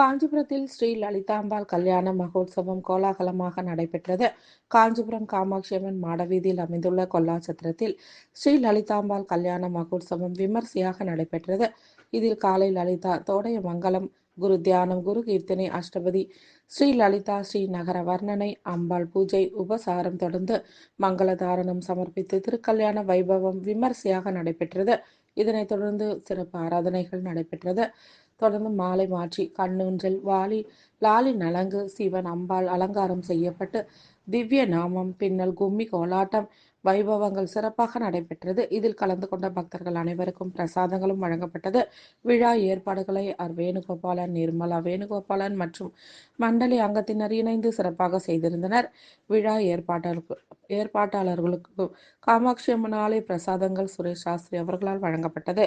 காஞ்சிபுரத்தில் ஸ்ரீ லலிதாம்பாள் கல்யாண மகோத்சவம் கோலாகலமாக நடைபெற்றது. காஞ்சிபுரம் காமாட்சி அம்மன் மாடவீதியில் அமைந்துள்ள கொல்லாச்சத்திரத்தில் ஸ்ரீ லலிதாம்பாள் கல்யாண மகோத்சவம் விமர்சையாக நடைபெற்றது. இதில் காலை லலிதா தோடைய மங்கலம் குரு தியானம் குரு கீர்த்தனை அஷ்டபதி ஸ்ரீ லலிதா ஸ்ரீ நகர வர்ணனை அம்பாள் பூஜை உபசாரம் தொடர்ந்து மங்கள தாரணம் சமர்ப்பித்து திருக்கல்யாண வைபவம் விமர்சையாக நடைபெற்றது. இதனைத் தொடர்ந்து சிறப்பு ஆராதனைகள் நடைபெற்றது. தொடர்ந்து மாலை மாற்றி கண்ணூன்றல் வாலி லாலி நலங்கு சிவன் அம்பாள் அலங்காரம் செய்யப்பட்டு திவ்ய நாமம் பின்னல் கும்மி கோலாட்டம் வைபவங்கள் சிறப்பாக நடைபெற்றது. இதில் கலந்து கொண்ட பக்தர்கள் அனைவருக்கும் பிரசாதங்களும் வழங்கப்பட்டது. விழா ஏற்பாடுகளை ஆர். வேணுகோபாலன் நிர்மலா வேணுகோபாலன் மற்றும் மண்டலி அங்கத்தினர் இணைந்து சிறப்பாக செய்திருந்தனர். விழா ஏற்பாட்டாளருக்கு ஏற்பாட்டாளர்களுக்கு காமாட்சி அம்மன் ஆலய பிரசாதங்கள் சுரேஷ் சாஸ்திரி அவர்களால் வழங்கப்பட்டது.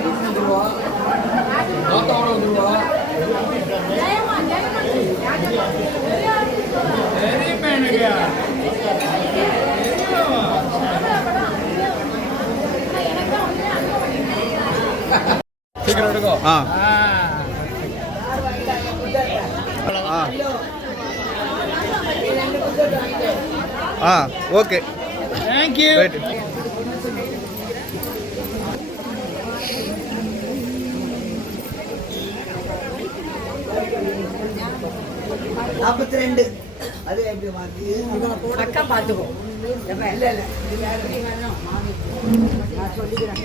வந்துருவா தாத்தாவோட வந்துருவா சீக்கிரம் எடுக்கோ. ஆ. ஆ. ஆ. ஓகே. தேங்க்யூ நாற்பத்தி ரெண்டு அது எப்படி மாத்தி? அக்கா பார்த்துக்கோ. இல்லை இல்லை. நான் சொல்லிக்கிறேன்.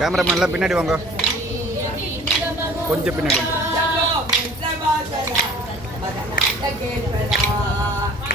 கேமராமேன்லாம் பின்னாடி வாங்க. கொஞ்சம் பின்னாடி.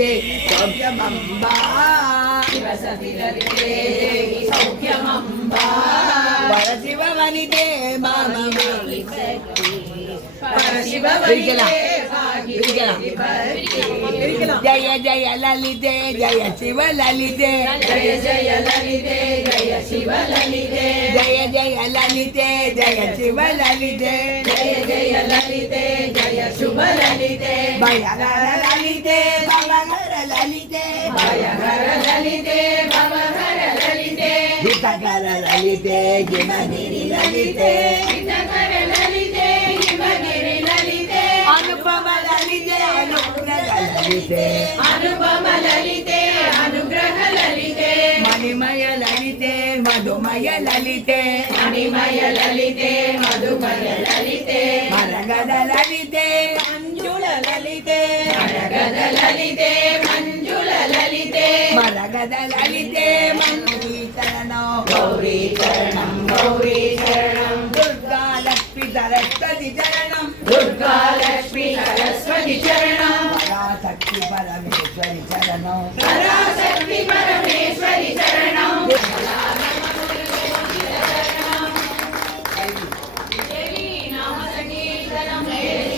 లలితే సౌఖ్యమంబా వసతి లలితే సౌఖ్యమంబా పరశివ వనితే మామి పరశివ వనితే జయ జయ లలితే జయ శివ లలితే జయ జయ లలితే జయ శివ లలితే జయ జయ లలితే జయ శివ లలితే జయ జయ లలితే జయ శుభ లలితే భయ లలితే భయ లలితే భయహర లలితే భవహర లలితే హితకర లలితే గిమగిరి లలితే హితకర లలితే గిమగిరి లలితే అనుపమ లలితే అనుగ్రహ లలితే అనుపమ లలితే అనుగ్రహ లలితే మణిమయ లలితే మధుమయ లలితే మణిమయ లలితే మధుమయ లలితే మరగద లలితే అంజుల లలితే మరగద లలితే గదలలితే మన్మీకరణం గౌరీ చరణం గౌరీ చరణం దుర్గా లక్ష్మి సరస్వతి చరణం దుర్గా లక్ష్మి సరస్వతి చరణం పరాశక్తి పరమేశ్వరి చరణం పరాశక్తి పరమేశ్వరి చరణం Amen.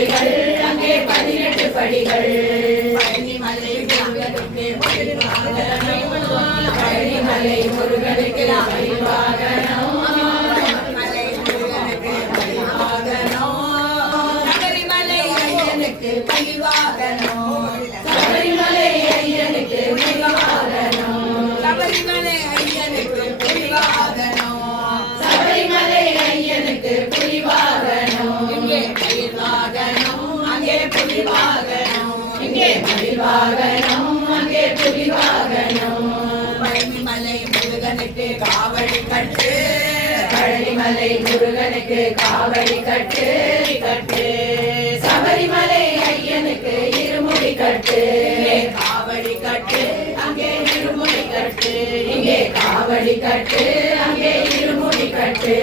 படிகள் அங்கே பதினெட்டு படிகள். சபரிமலை முருகனுக்கு காவடி கட்டு கட்டு. சபரிமலை ஐயனுக்கு இருமுடி கட்டு. காவடி கட்டு அங்கே இருமுடி கட்டு. இங்கே காவடி கட்டு அங்கே இருமுடி கட்டு.